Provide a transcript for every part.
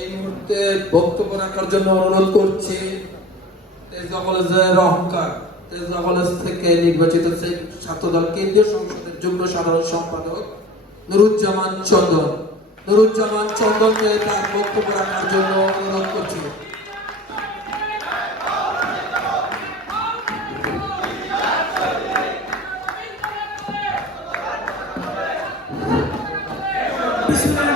এই মুহূর্তে বক্তব্য রাখার জন্য অনুরোধ করছি তেজগাঁও কলেজের অহংকার তেজগাঁও কলেজ থেকে নির্বাচিত ছাত্রদল কেন্দ্রীয় সংসদের যুগ্ম সাধারণ সম্পাদক নুরুজ্জামান চন্দন। নুরুজ্জামান চন্দনকে তার বক্তব্য রাখার জন্য অনুরোধ করছি। বাংলাদেশ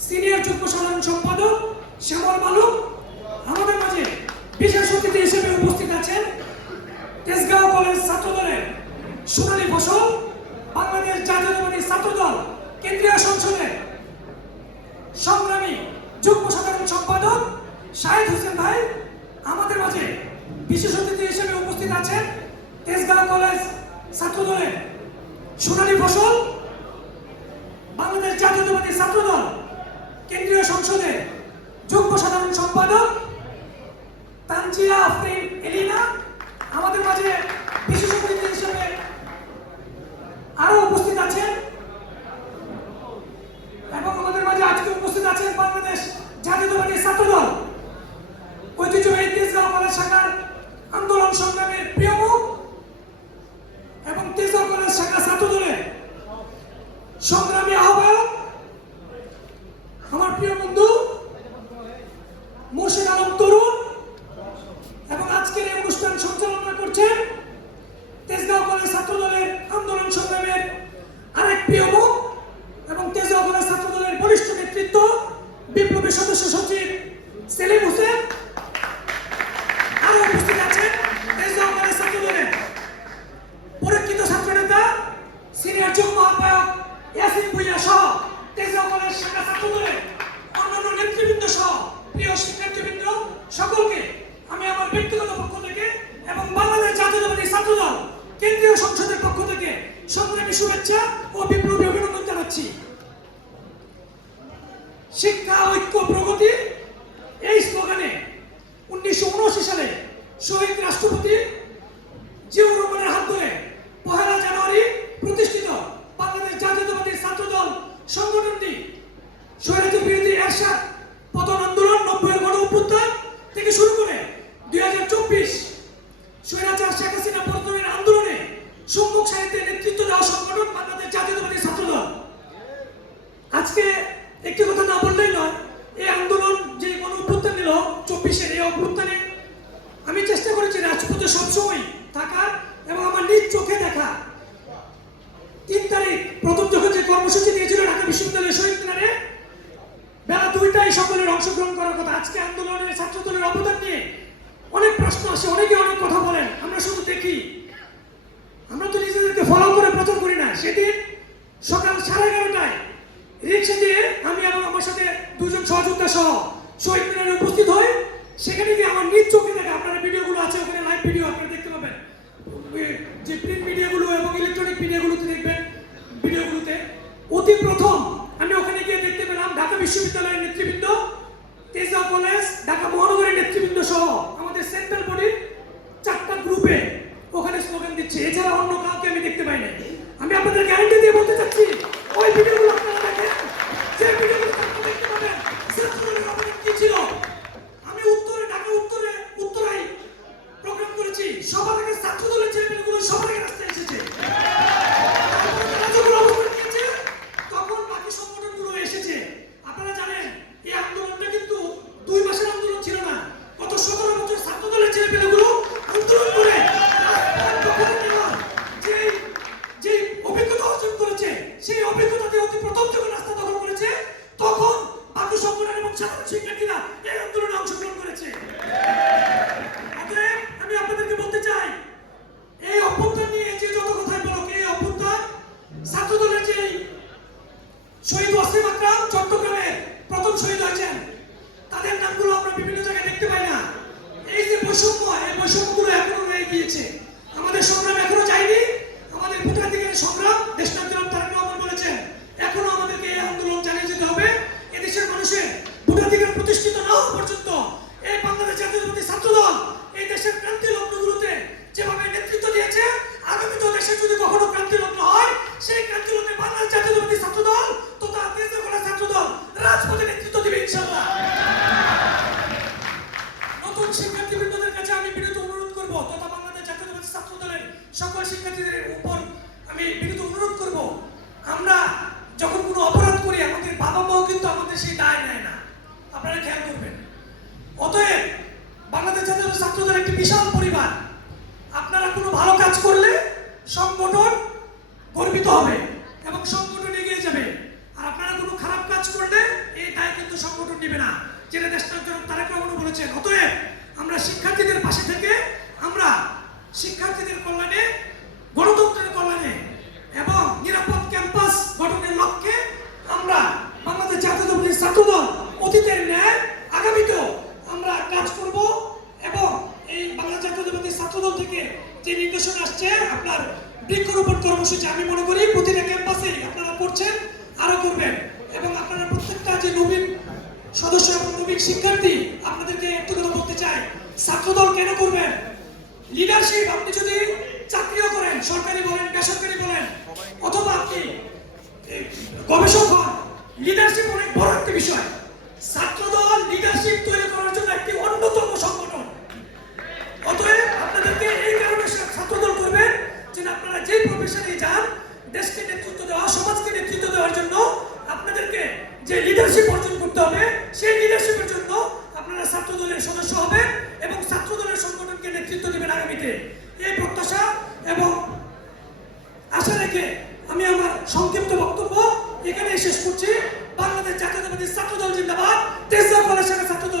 সিনিয়র যুগ্ম সাধারণ সম্পাদক শ্যামল মালুক আমাদের মাঝে বিশেষ অতিথি হিসেবে উপস্থিত আছেন তেজগাঁও কলেজ ছাত্রদলের সোনালী ফসল বাংলাদেশ জাতীয়তাবাদী ছাত্রদল কেন্দ্রীয় সংসদে সংগ্রামী যুগ্ম সাধারণ সম্পাদক শাহিদ হোসেন ভাই আমাদের মাঝে বিশেষ অতিথি হিসেবে উপস্থিত আছেন তেজগাঁও কলেজ ছাত্রদলের সোনালী ফসল বাংলাদেশ জাতীয়তাবাদী ছাত্রদল কেন্দ্রীয় সংসদে যুগ্ম সাধারণ সম্পাদক তানজিয়া আফরিন এলিনা আমাদের মাঝে বিশেষ অতিথি হিসেবে আরও উপস্থিত আছেন এবং আমাদের মাঝে আজকে উপস্থিত আছেন বাংলাদেশ জাতীয়তাবাদী ছাত্রদল ঐতিহ্যবাহী তেজগাঁও কলেজ শাখার আন্দোলন সংগ্রামের প্রিয় মুখ এবং তেজগাঁও কলেজ শাখা ছাত্রদলের সংগ্রামী আহ্বায়ক আমার প্রিয় বন্ধু মুর্শিদ আলম তরুণ এবং আজকের এই অনুষ্ঠান সঞ্চালনা করছেন তেজগাঁও কলেজ ছাত্রদলের আন্দোলন সংগ্রামের আরেক প্রিয় মুখ এবং তেজগাঁও কলেজ ছাত্রদলের বরিষ্ঠ নেতৃত্ব, বিপ্লবী সদস্য সচিব সেলিম হোসেন। ছাত্র নেতা সিনিয়র ইয়াসিন সহ ছাত্রদলের অন্যান্য নেতৃবৃন্দ সহ প্রিয় সকলকে আমি আমার ব্যক্তিগত পক্ষ থেকে এবং বাংলাদেশ জাতীয়তাবাদী ছাত্রদল কেন্দ্রীয় সংসদের পক্ষ থেকে সংগ্রামী শুভেচ্ছা ও বিপ্লবী অভিনন্দন জানাচ্ছি। শিক্ষা, ঐক্য, প্রগতি এই স্লোগানে উনিশশো সালে শহীদ রাষ্ট্রপতি জিয়াউর রহমানের হাত ধরে পহেলা জানুয়ারি প্রতিষ্ঠিত বাংলাদেশ জাতীয়তাবাদী ছাত্রদল সংগঠনটি স্বৈরাজ্য বিরোধী এরশাদ পতন আন্দোলন নব্বই গণ থেকে শুরু করে দুই হাজার চব্বিশ স্বৈরাচার শেখ হাসিনা পতনের আন্দোলনে সম্মুখ সাহিত্যে নেতৃত্ব দেওয়া সংগঠন বাংলাদেশ জাতীয়তাবাদী ছাত্রদল আজকে একটি কথা না বললেই নয় এই আন্দোলন যে গণ অভ্যুত্থান নিল চব্বিশের এই অভ্যুত্থানে আমি চেষ্টা করেছি রাজপথে সবসময় থাকার এবং আমার নিজ চোখে দেখা তিন তারিখ প্রথম যখন যে কর্মসূচি দিয়েছিল ঢাকা বিশ্ববিদ্যালয়ের শহীদ মিনারে বেলা দুইটায় সকলের অংশগ্রহণ করার কথা। আজকে আন্দোলনের ছাত্রদলের অবদান নিয়ে অনেক প্রশ্ন আসে, অনেকে অনেক কথা বলেন। আমরা শুধু দেখি। আমরা তো নিজেদেরকে ফলো করে প্রচার করি না। সেদিন সকাল সাড়ে এগারোটায় রিক্সা দিয়ে আমি এবং আমার সাথে দুজন সহযোদ্ধা সহ শহীদ মিনারে উপস্থিত হই। সেখানে গিয়ে আমার নিজ চোখে দেখা, আপনারা ভিডিওগুলো আছে, ওখানে লাইভ ভিডিও আপনারা দেখতে পাবেন। যে প্রিন্ট মিডিয়াগুলো এবং ইলেকট্রনিক মিডিয়াগুলোতে দেখবেন ভিডিওগুলোতে অতি প্রথম আমি ওখানে গিয়ে দেখতে পেলাম ঢাকা বিশ্ববিদ্যালয়ের নেতৃবৃন্দ তেজগাঁও কলেজ ঢাকা মহানগরের নেতৃবৃন্দ সহ para todo বাংলাদেশ জাতীয় ছাত্র দল একটি বিশাল পরিবার। আপনারা কোনো ভালো কাজ করলে সংগঠন গর্বিত হবে এবং সংগঠন এগিয়ে যাবে। আর আপনারা কোনো খারাপ কাজ করলে এই দায় কিন্তু সংগঠন নেবে না। যেটা দেশটার জন্য তারেক রহমান বলেছেন, অতএব আমরা শিক্ষার্থীদের পাশে থেকে আমরা শিক্ষার্থীদের কল্যাণে গণতন্ত্রের কল্যাণে এবং নিরাপদ ক্যাম্পাস গঠনের লক্ষ্যে আমরা বাংলাদেশ জাতীয়তাবাদী ছাত্রদল অতীতের ন্যায় আগামীতেও আমরা কাজ করব এবং এই বাংলাদেশ জাতীয়তাবাদী ছাত্রদল থেকে যে নির্দেশনা আসছে আপনার বৃক্ষরোপণ কর্মসূচি আমি মনে করি প্রতিটা ক্যাম্পাসে আপনারা করছেন আরও করবেন। এবং আপনারা প্রত্যেকটা যে নবীন সদস্য এবং নবীন শিক্ষার্থী আপনাদেরকে একটু কথা বলতে চাই, ছাত্রদল কেন করবেন? লিডারশিপ আপনি যদি চাকরিও করেন, সরকারি বলেন, বেসরকারি বলেন, অথবা আপনি গবেষক হন লিডারশিপ অনেক বড় একটি বিষয়। লিডারশিপ অর্জন করতে হবে, সেই লিডারশিপের জন্য আপনারা ছাত্র দলের সদস্য হবেন এবং ছাত্র দলের সংগঠনকে নেতৃত্ব দেবেন আগামীতে। এই প্রত্যাশা এবং আশা রেখে আমি আমার সংক্ষিপ্ত বক্তব্য এখানে শেষ করছি। বাংলাদেশ জাতীয়তাবাদী ছাত্র দল জিন্দাবাদ। তেজগাঁও কলেজ শাখা ছাত্রদল